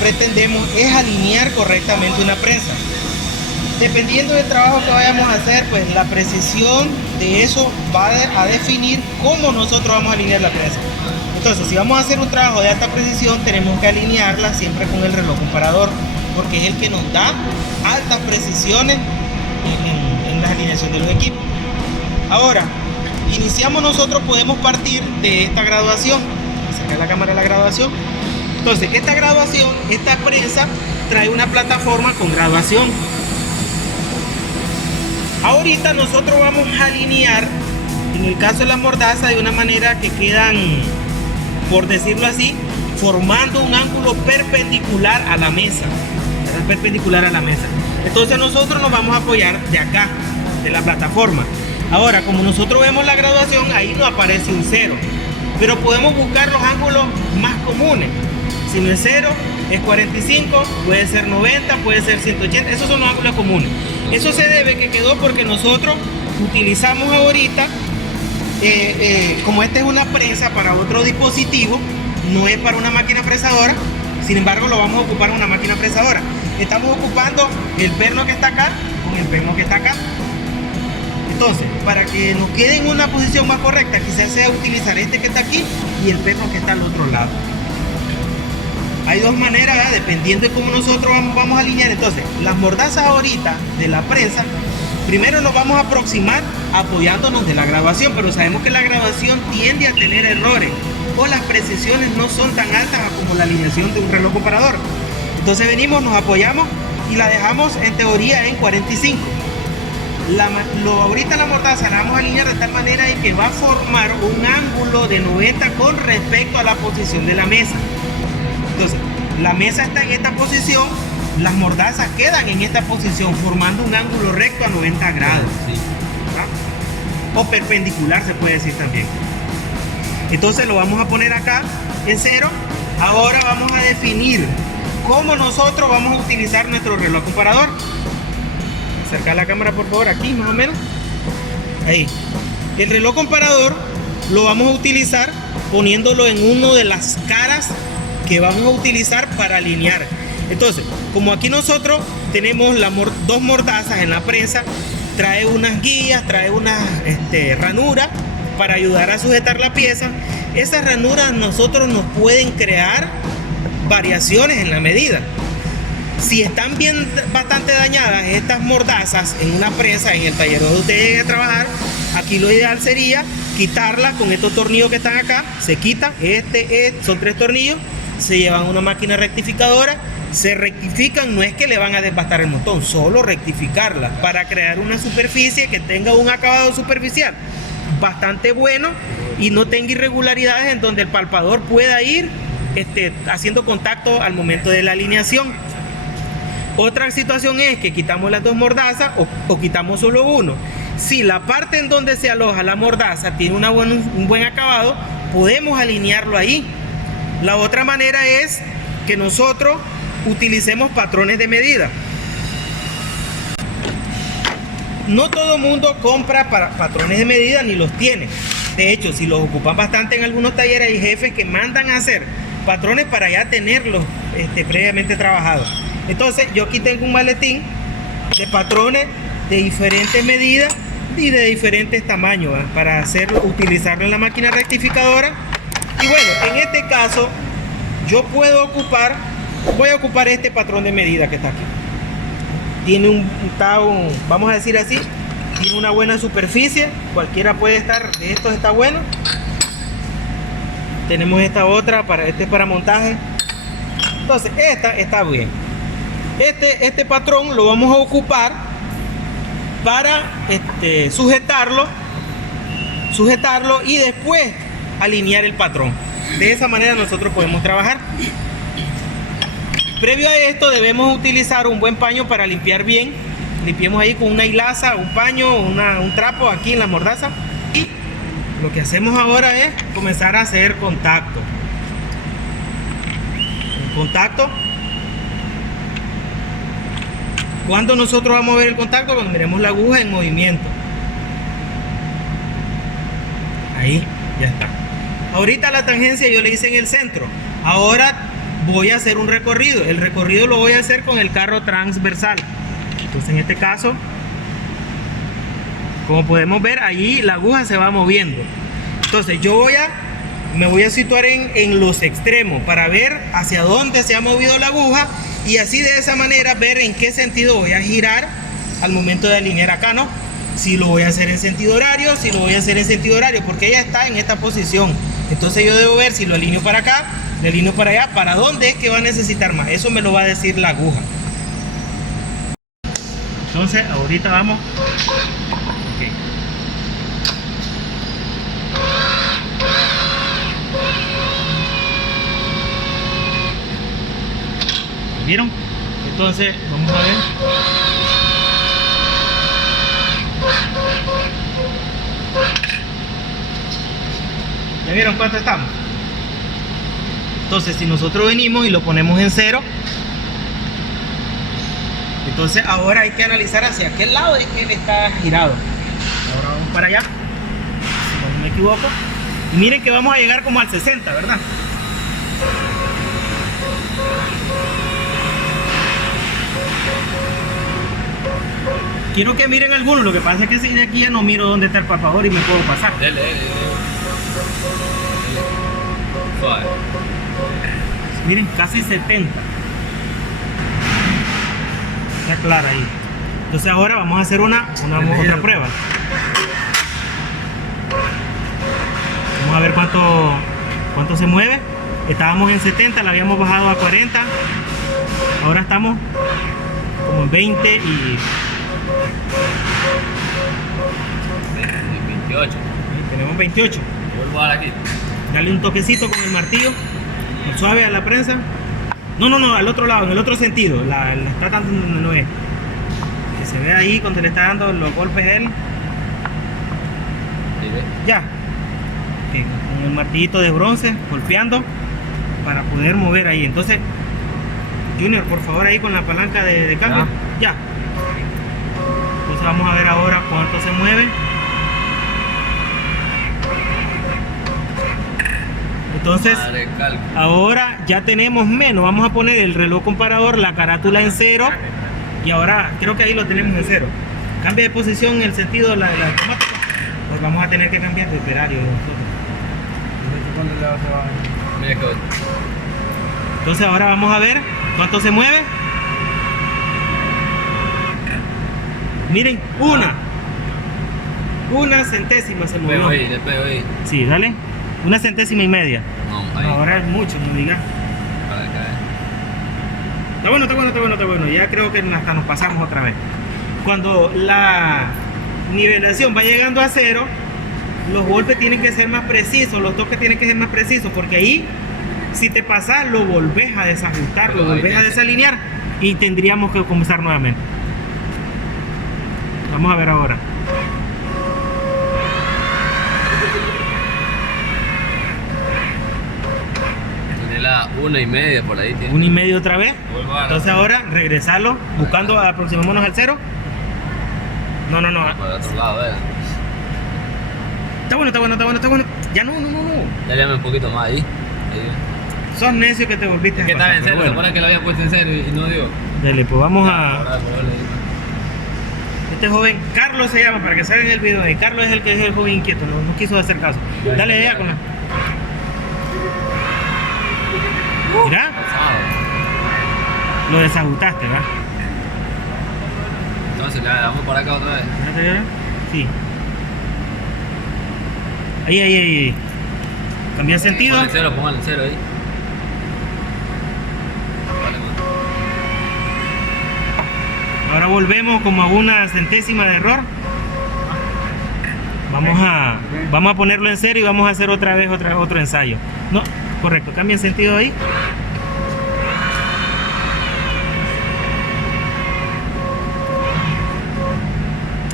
pretendemos es alinear correctamente una prensa. Dependiendo del trabajo que vayamos a hacer, pues la precisión de eso va a definir cómo nosotros vamos a alinear la prensa. Entonces, si vamos a hacer un trabajo de alta precisión, tenemos que alinearla siempre con el reloj comparador, porque es el que nos da altas precisiones en la alineación de los equipos. Ahora, iniciamos nosotros, podemos partir de esta graduación. Sacar la cámara de la graduación. Entonces, esta graduación, esta prensa trae una plataforma con graduación. Ahorita nosotros vamos a alinear, en el caso de la mordaza, de una manera que quedan, por decirlo así, formando un ángulo perpendicular a la mesa. Perpendicular a la mesa. Entonces nosotros nos vamos a apoyar de acá, de la plataforma. Ahora, como nosotros vemos la graduación, ahí no aparece un 0, pero podemos buscar los ángulos más comunes. Si no es 0, es 45, puede ser 90, puede ser 180, esos son los ángulos comunes. Eso se debe que quedó porque nosotros utilizamos ahorita, como esta es una prensa para otro dispositivo, no es para una máquina fresadora, sin embargo lo vamos a ocupar en una máquina fresadora. Estamos ocupando el perno que está acá con el perno que está acá. Entonces, para que nos quede en una posición más correcta, quizás sea utilizar este que está aquí y el perno que está al otro lado. Hay dos maneras, ¿verdad? Dependiendo de cómo nosotros vamos a alinear. Entonces, las mordazas ahorita de la prensa, primero nos vamos a aproximar apoyándonos de la graduación, pero sabemos que la graduación tiende a tener errores o las precisiones no son tan altas como la alineación de un reloj comparador. Entonces venimos, nos apoyamos y la dejamos en teoría en 45. Ahorita la mordaza la vamos a alinear de tal manera de que va a formar un ángulo de 90 con respecto a la posición de la mesa. Entonces, la mesa está en esta posición, las mordazas quedan en esta posición, formando un ángulo recto a 90 grados. ¿Ah? O perpendicular se puede decir también. Entonces lo vamos a poner acá en 0. Ahora vamos a definir cómo nosotros vamos a utilizar nuestro reloj comparador. Acercar la cámara por favor, aquí más o menos. Ahí. El reloj comparador lo vamos a utilizar poniéndolo en una de las caras que vamos a utilizar para alinear. Entonces, como aquí nosotros tenemos dos mordazas en la prensa, trae unas guías, trae unas ranuras para ayudar a sujetar la pieza. Esas ranuras nosotros nos pueden crear variaciones en la medida. Si están bastante dañadas estas mordazas en una prensa, en el taller donde ustedes lleguen a trabajar, aquí lo ideal sería quitarlas con estos tornillos que están acá. Se quitan, son 3 tornillos, se llevan a una máquina rectificadora, se rectifican, no es que le van a desbastar el motor, solo rectificarla para crear una superficie que tenga un acabado superficial bastante bueno y no tenga irregularidades en donde el palpador pueda ir haciendo contacto al momento de la alineación. Otra situación es que quitamos las dos mordazas o quitamos solo uno. Si la parte en donde se aloja la mordaza tiene un buen acabado, podemos alinearlo ahí. La otra manera es que nosotros utilicemos patrones de medida. No todo mundo compra patrones de medida ni los tiene. De hecho, si los ocupan bastante en algunos talleres, hay jefes que mandan a hacer patrones para ya tenerlos previamente trabajados. Entonces yo aquí tengo un maletín de patrones de diferentes medidas y de diferentes tamaños, ¿verdad? Para utilizarlo en la máquina rectificadora. Y bueno, en este caso yo voy a ocupar este patrón de medida que está aquí. Tiene vamos a decir así, tiene una buena superficie, cualquiera puede estar, de estos está bueno. Tenemos esta otra, para montaje. Entonces esta está bien. Este patrón lo vamos a ocupar para sujetarlo y después alinear el patrón. De esa manera nosotros podemos trabajar. Previo a esto debemos utilizar un buen paño para limpiar bien. Limpiemos ahí con una hilaza, un paño, un trapo aquí en la mordaza. Y lo que hacemos ahora es comenzar a hacer contacto. Contacto. ¿Cuándo nosotros vamos a ver el contacto? Cuando miremos la aguja en movimiento. Ahí, ya está. Ahorita la tangencia yo le hice en el centro. Ahora voy a hacer un recorrido. El recorrido lo voy a hacer con el carro transversal. Entonces en este caso, como podemos ver, allí la aguja se va moviendo. Entonces yo me voy a situar en los extremos para ver hacia dónde se ha movido la aguja, y así de esa manera ver en qué sentido voy a girar al momento de alinear acá, ¿no? Si lo voy a hacer en sentido horario, si lo voy a hacer en sentido horario, porque ella está en esta posición. Entonces yo debo ver si lo alineo para acá, lo alineo para allá, para dónde es que va a necesitar más. Eso me lo va a decir la aguja. Entonces ahorita vamos. Okay. ¿Vieron? Entonces vamos a ver. ¿Ya vieron cuánto estamos? Entonces si nosotros venimos y lo ponemos en 0, entonces ahora hay que analizar hacia qué lado es que él está girado. Ahora vamos para allá, si no me equivoco, y miren que vamos a llegar como al 60, ¿verdad? Quiero que miren algunos, lo que pasa es que si de aquí ya no miro dónde está el papador y me puedo pasar. Dele. Suave. Miren, casi 70. Está clara ahí. Entonces ahora vamos a hacer otra prueba. Vamos a ver cuánto se mueve. Estábamos en 70, la habíamos bajado a 40. Ahora estamos como en 20 y 28. tenemos 28. Vuelvo a dar aquí. Dale un toquecito con el martillo, suave a la prensa. No, al otro lado, en el otro sentido. La está dando donde no es. Que se ve ahí cuando le está dando los golpes él. Ya. Okay, con el martillito de bronce, golpeando para poder mover ahí. Entonces, Junior, por favor, ahí con la palanca de cambio. Ya. Entonces vamos a ver ahora cuánto se mueve. Entonces, ahora ya tenemos menos. Vamos a poner el reloj comparador, la carátula en 0. Y ahora creo que ahí lo tenemos en 0. Cambia de posición en el sentido de la automática. Pues vamos a tener que cambiar de operario nosotros. Entonces ahora vamos a ver cuánto se mueve. Miren, una centésima se movió. Despego ahí. Sí, dale. 1 centésima y media. No, ahí. Ahora es mucho, no digas. Está bueno. Ya creo que hasta nos pasamos otra vez. Cuando la nivelación va llegando a 0, los golpes tienen que ser más precisos, los toques tienen que ser más precisos, porque ahí, si te pasas, lo volvés a desajustar, lo volvés a desalinear y tendríamos que comenzar nuevamente. Vamos a ver ahora. La 1:30 por ahí tiene. 1:30 otra vez. Entonces ahora regresarlo, buscando, aproximémonos al 0. No. Por el otro lado, Está bueno. Ya no. Ya llame un poquito más ahí. Sos necio que te volviste a ¿Qué pasar, estaba en 0? bueno. ¿Se acuerdan que lo había puesto en 0 y no dio? Dale, pues vamos a... Este joven, Carlos se llama, para que salga en el video. Carlos es el que es el joven inquieto, no quiso hacer caso. Dale allá con la... Mira, lo desajustaste, ¿verdad? Entonces le damos por acá otra vez. Sí. Ahí. Cambia el sentido. Pongan el 0 ahí. Ahora volvemos como a 1 centésima de error. Vamos a ponerlo en 0 y vamos a hacer otra vez otro ensayo. No, correcto, cambia el sentido ahí.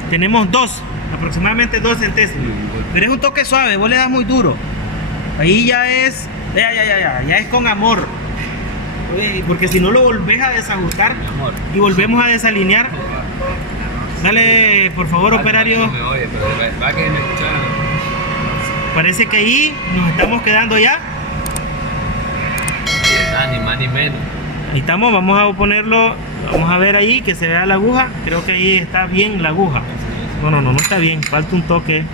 Tenemos aproximadamente 2 centésimos. Pero es un toque suave, vos le das muy duro. Ahí ya es con amor. Porque si no lo volvés a desajustar y volvemos a desalinear. Dale, por favor, operario. No me oye, pero va que me escucharon. Parece que ahí nos estamos quedando ya. Ah, ni más ni menos. Ahí estamos, vamos a ponerlo, vamos a ver ahí que se vea la aguja. Creo que ahí está bien la aguja. No está bien, falta un toque.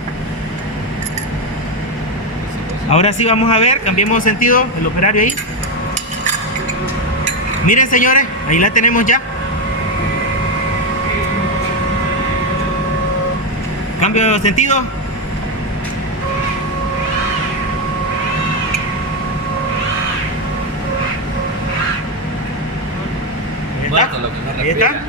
Ahora sí vamos a ver, cambiemos de sentido, el operario ahí. Miren señores, ahí la tenemos ya. Cambio de sentido. Ahí Muerto, lo que no está. Ahí respira. está.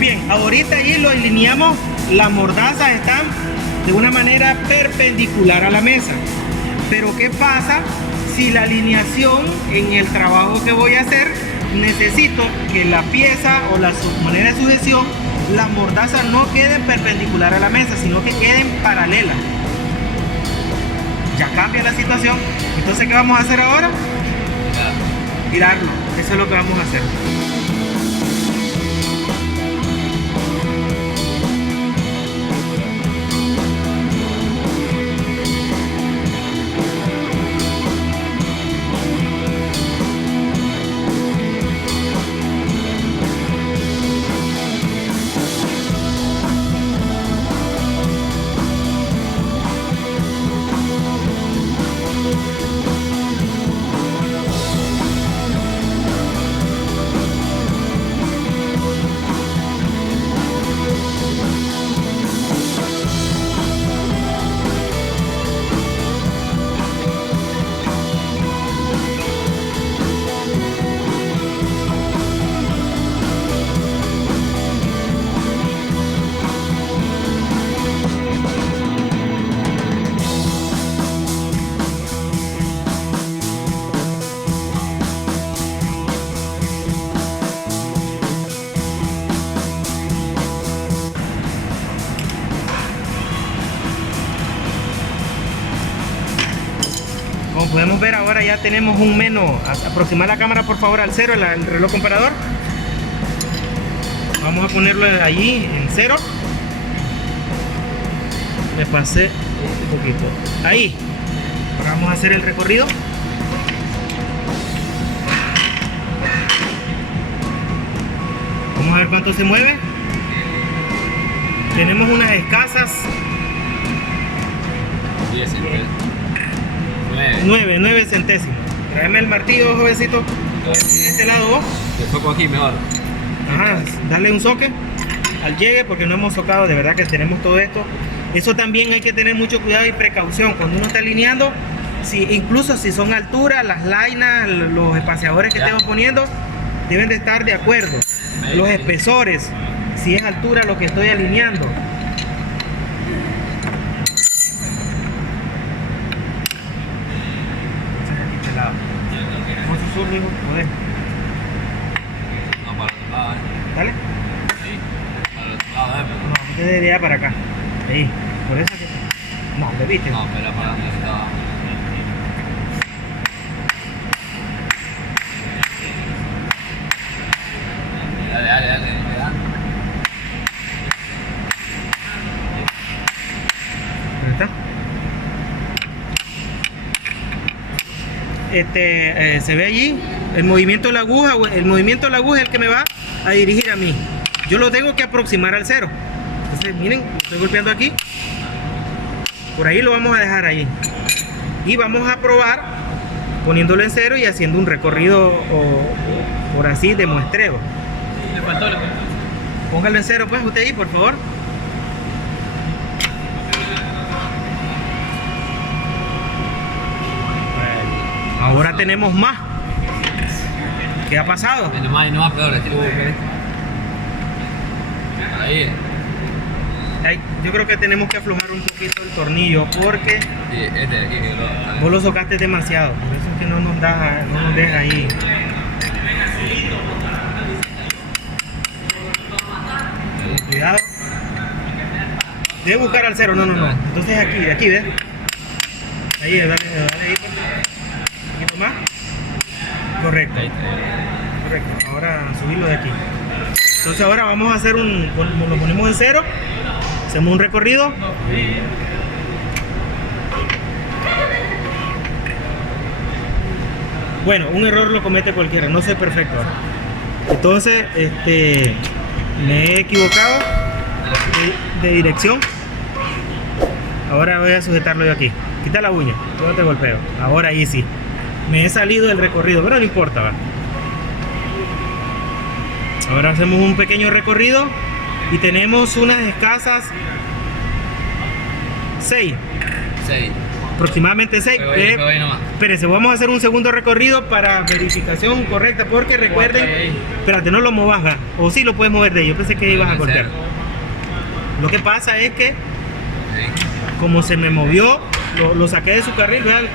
Bien, ahorita ahí lo alineamos, las mordazas están de una manera perpendicular a la mesa. Pero ¿qué pasa si la alineación en el trabajo que voy a hacer necesito que la pieza o la manera de sujeción, las mordazas no queden perpendicular a la mesa, sino que queden paralelas? Ya cambia la situación. Entonces, ¿qué vamos a hacer ahora? Tirarlo. Eso es lo que vamos a hacer. Como podemos ver, ahora ya tenemos un menos. Aproximar la cámara por favor al cero, el reloj comparador. Vamos a ponerlo allí en cero. Le pasé un poquito. Ahí. Ahora vamos a hacer el recorrido. Vamos a ver cuánto se mueve. Tenemos unas escasas 10 centésimos. 9 centésimos. Tráeme el martillo, jovencito. De este lado vos. Te toco aquí mejor. Ajá, darle un soque al llegue porque no hemos socado, de verdad que tenemos todo esto. Eso también hay que tener mucho cuidado y precaución cuando uno está alineando. Incluso si son alturas, las lainas, los espaciadores que estemos poniendo deben de estar de acuerdo. Los espesores, si es altura lo que estoy alineando. No, para el otro lado, Dale. Ahí. Para el otro lado, No, usted debería para acá. Ahí. Por eso que. No, ¿le viste? No, pero para donde estaba. Dale. Ahí está. Se ve allí el movimiento de la aguja. El movimiento de la aguja es el que me va a dirigir a mí. Yo lo tengo que aproximar al cero. Entonces miren, estoy golpeando aquí. Por ahí lo vamos a dejar ahí. Y vamos a probar poniéndolo en cero y haciendo un recorrido por así de muestreo. Le faltó. Póngalo en cero pues usted ahí, por favor. Ahora tenemos más. ¿Qué ha pasado? Y no más peor, ahí. Ay, yo creo que tenemos que aflojar un poquito el tornillo porque Sí, este de aquí que lo. vos lo socaste demasiado. Por eso es que no nos deja ahí. Cuidado. Debe buscar al cero, no. Entonces aquí, ¿ves? Ahí, dale ahí. Un poquito más. Correcto. Correcto. Ahora subirlo de aquí. Entonces ahora vamos a hacer lo ponemos en cero. Hacemos un recorrido. Bueno, un error lo comete cualquiera, no soy perfecto. Entonces, me he equivocado de dirección. Ahora voy a sujetarlo yo aquí. Quita la uña, yo te golpeo. Ahora ahí sí. Me he salido del recorrido, pero no importa, va. Ahora hacemos un pequeño recorrido y tenemos unas escasas 6. Aproximadamente 6. Espérense, vamos a hacer un segundo recorrido para verificación correcta, porque recuerden, espérate, no lo movas, ¿va? O sí lo puedes mover de ahí, yo pensé que ibas a golpear. Lo que pasa es que como se me movió, lo saqué de su carril, vean,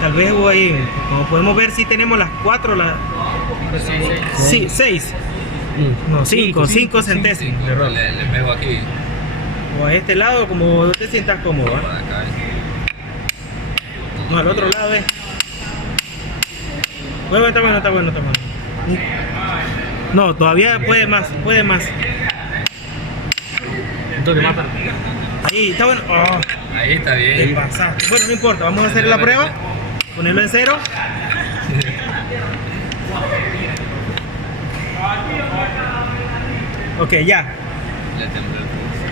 tal vez hubo ahí, como podemos ver, si tenemos las 4, sí, 6. No, 5 centésimos de error. Le pego aquí. O a este lado, como te sientas cómodo, ¿va? Por acá. No, al otro lado es. Bueno, está bueno. No, todavía puede más. Un toque más para. Ahí, está bueno. Oh, Ahí está te bien. pasaste. Bueno, no importa, vamos a hacer la prueba. Ponerlo en cero. Ok, ya. Le tembló el pulso.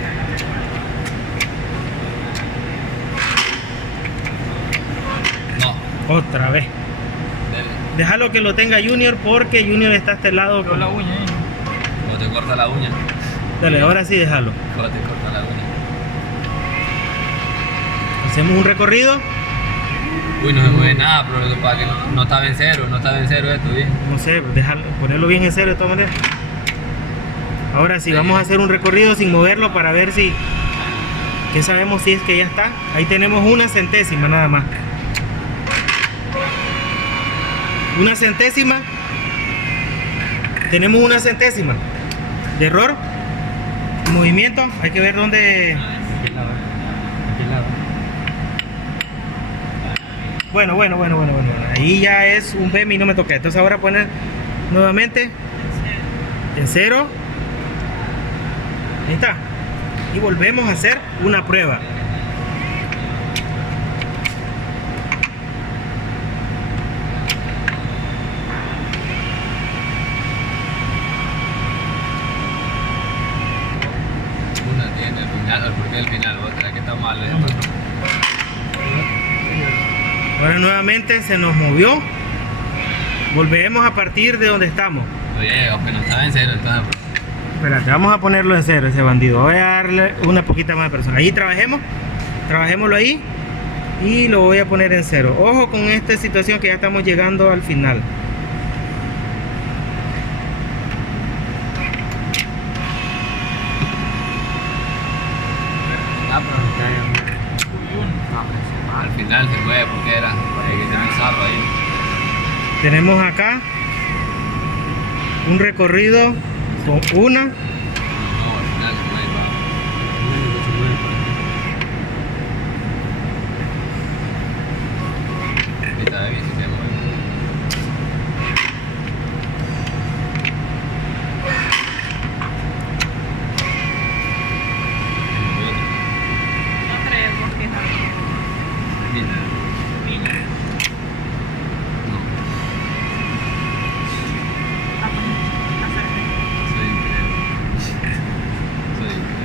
No. Otra vez. Dele. Déjalo que lo tenga Junior porque Junior está a este lado. Con la uña, Cuando te corta la uña. Dale, ahora sí déjalo. Cuando te corta la uña. Hacemos un recorrido. Uy, no se mueve nada, pero para que no estaba en cero esto, bien. No sé, ponerlo bien en cero de todas maneras. Ahora sí, vamos a hacer un recorrido sin moverlo para ver si... ¿Qué sabemos si es que ya está? Ahí tenemos 1 centésima nada más. 1 centésima. Tenemos 1 centésima de error. Movimiento, hay que ver dónde... Bueno. Ahí ya es un BEM y no me toca. Entonces ahora poner nuevamente en cero. Ahí está. Y volvemos a hacer una prueba. Una tiene el final, ¿por qué el final? Otra que está mal. Ahora nuevamente se nos movió. Volvemos a partir de donde estamos. Oye, aunque no estaba en cero, entonces. Espérate, vamos a ponerlo en cero ese bandido. Voy a darle una poquita más de persona. Ahí trabajémoslo ahí y lo voy a poner en cero. Ojo con esta situación que ya estamos llegando al final. Al final se mueve porque era que tenía zarro ahí. Tenemos acá un recorrido con una. No, al final se mueve. Ahorita bien si se mueve. No creemos que no. Mira. No. Soy increíble. Soy increíble.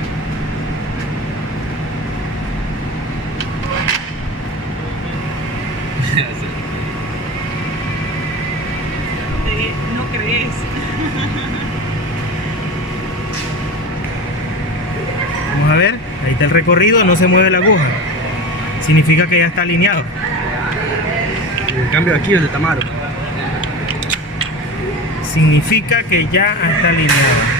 No crees. Vamos a ver, ahí está el recorrido, no se mueve la aguja. Significa que ya está alineado. En cambio aquí donde está malo. significa que ya está alineada.